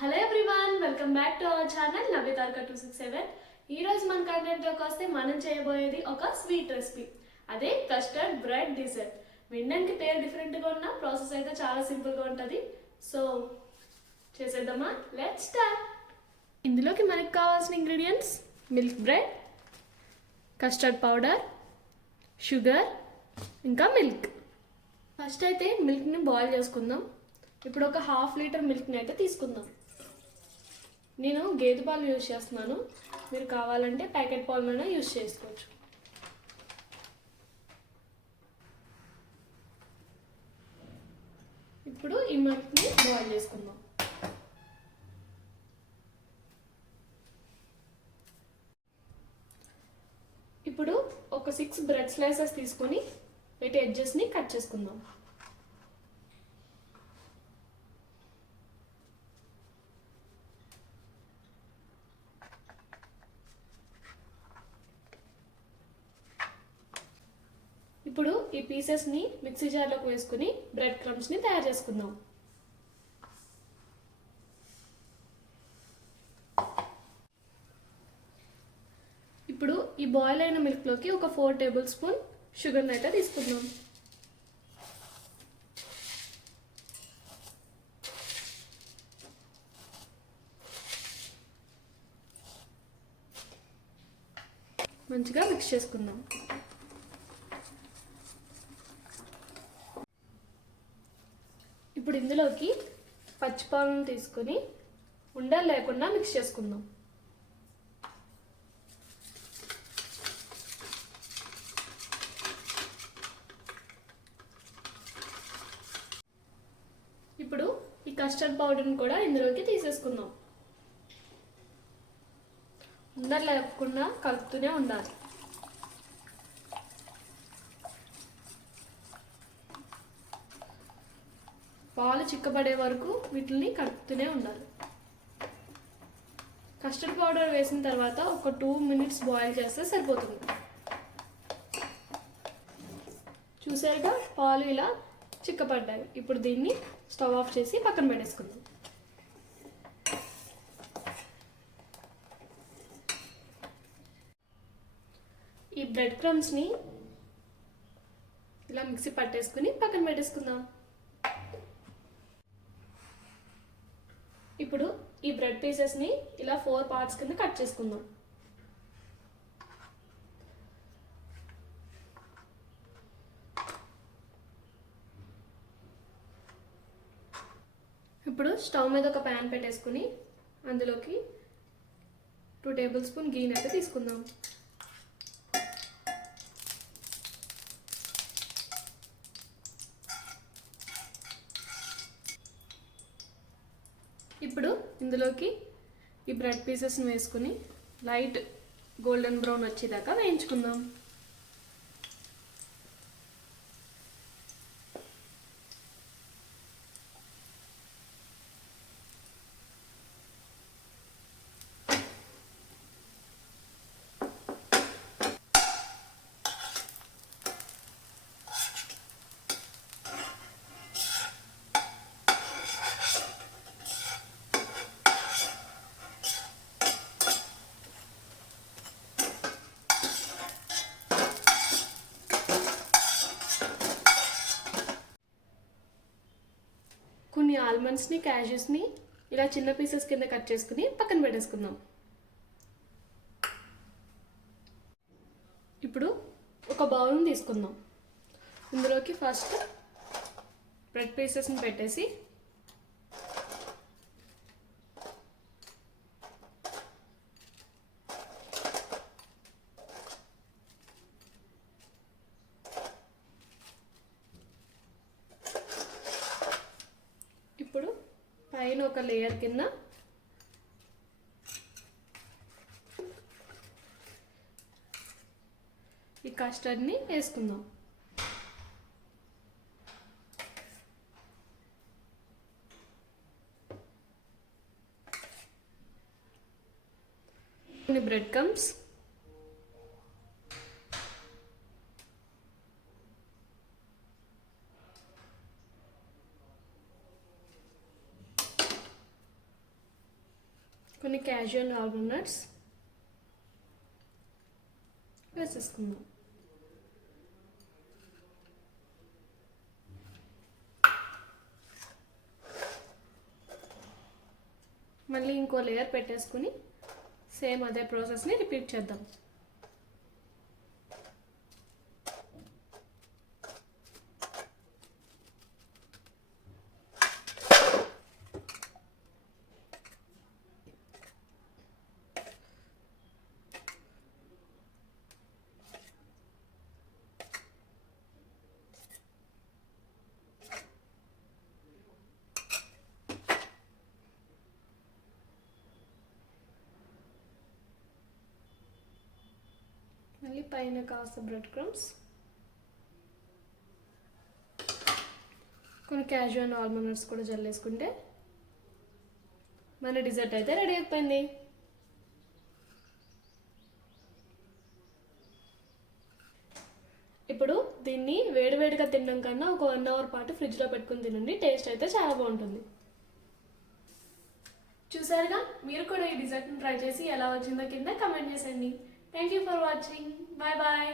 Hello everyone, welcome back to our channel Navyataraka 267. ఈ రోజు మన కంటెంట్లోకి వస్తే మనం చేయబోయేది ఒక స్వీట్ రెసిపీ. అదే కస్టర్డ్ బ్రెడ్ డిజర్ట్. వినడానికి పేరు డిఫరెంట్గా ఉన్న ప్రాసెస్ అయితే చాలా సింపుల్గా ఉంటుంది. సో చేసేద్దామా? Let's start. ఇందులోకి మనకు కావాల్సిన ingredients: milk bread, custard powder, sugar, ఇంకా మిల్క్. ఫస్ట్ అయితే మిల్క్ని బాయిల్ చేసుకుందాం. ఇప్పుడు ఒక 1/2 లీటర్ మిల్క్ని అయితే తీసుకుందాం. నేను గేదె పాలు యూజ్ చేస్తున్నాను, మీరు కావాలంటే ప్యాకెట్ పాలైనా యూజ్ చేసుకోవచ్చు. ఇప్పుడు ఈ మిల్క్ని బాయిల్ చేసుకుందాం. ఇప్పుడు ఒక 6 బ్రెడ్ స్లైసెస్ తీసుకొని వీటి ఎడ్జెస్ని కట్ చేసుకుందాం. ఇప్పుడు ఈ పీసెస్ని మిక్సీ జార్లోకి వేసుకుని బ్రెడ్ క్రమ్స్ని తయారు చేసుకుందాం. ఇప్పుడు ఈ బాయిల్ అయిన మిల్క్లోకి ఒక 4 టేబుల్ స్పూన్ షుగర్ని అయితే తీసుకుందాం. మంచిగా మిక్స్ చేసుకుందాం. ఇప్పుడు ఇందులోకి పచ్చిపాలను తీసుకొని ఉండలు లేకుండా మిక్స్ చేసుకుందాం. ఇప్పుడు ఈ కస్టర్డ్ పౌడర్ని కూడా ఇందులోకి తీసేసుకుందాం. ఉండలు లేకుండా కలుపుతూనే ఉండాలి. పాలు చిక్కబడే వరకు వీటిని కలుపుతూనే ఉండాలి. కస్టర్డ్ పౌడర్ వేసిన తర్వాత ఒక 2 మినిట్స్ బాయిల్ చేస్తే సరిపోతుంది. చూసారుగా, పాలు ఇలా చిక్కబడ్డాయి. ఇప్పుడు దీన్ని స్టవ్ ఆఫ్ చేసి పక్కన పెట్టేసుకుందాం. ఈ బ్రెడ్ క్రమ్స్ని ఇలా మిక్సీ పట్టేసుకుని పక్కన పెట్టేసుకుందాం. ఇప్పుడు ఈ బ్రెడ్ పీసెస్ని ఇలా 4 పార్ట్స్ కింద కట్ చేసుకుందాం. ఇప్పుడు స్టవ్ మీద ఒక ప్యాన్ పెట్టేసుకుని అందులోకి 2 టేబుల్ స్పూన్ గీని అయితే తీసుకుందాం. ఇప్పుడు ఇందులోకి ఈ బ్రెడ్ పీసెస్ని వేసుకుని లైట్ గోల్డెన్ బ్రౌన్ వచ్చేదాకా వేయించుకుందాం. కొన్ని ఆల్మండ్స్ని, క్యాష్యూస్ని ఇలా చిన్న పీసెస్ కింద కట్ చేసుకుని పక్కన పెట్టేసుకుందాం. ఇప్పుడు ఒక బౌల్ని తీసుకుందాం. ఇందులోకి ఫస్ట్ బ్రెడ్ పీసెస్ని పెట్టేసి ఇప్పుడు పైన ఒక లేయర్ కింద ఈ కస్టర్డ్ని వేసుకుందాం. కొన్ని బ్రెడ్ క్రమ్స్, కొన్ని క్యాజువల్ ఆల్మండ్స్ వేసేసుకుందాం. మళ్ళీ ఇంకో లేయర్ పెట్టేసుకుని సేమ్ అదే ప్రాసెస్ని రిపీట్ చేద్దాం. మళ్ళీ పైన కాస్త బ్రెడ్ క్రమ్స్, కొన్ని క్యాజువల్ ఆల్మండ్స్ కూడా జల్లేసుకుంటే మన డిజర్ట్ అయితే రెడీ అయిపోయింది. ఇప్పుడు దీన్ని వేడివేడిగా తినడం కన్నా ఒక 1 అవర్ పాటు ఫ్రిడ్జ్లో పెట్టుకుని తినండి. టేస్ట్ అయితే చాలా బాగుంటుంది. చూసారుగా, మీరు కూడా ఈ డిజర్ట్ని ట్రై చేసి ఎలా వచ్చిందో కింద కమెంట్ చేసేయండి. Thank you for watching. Bye bye.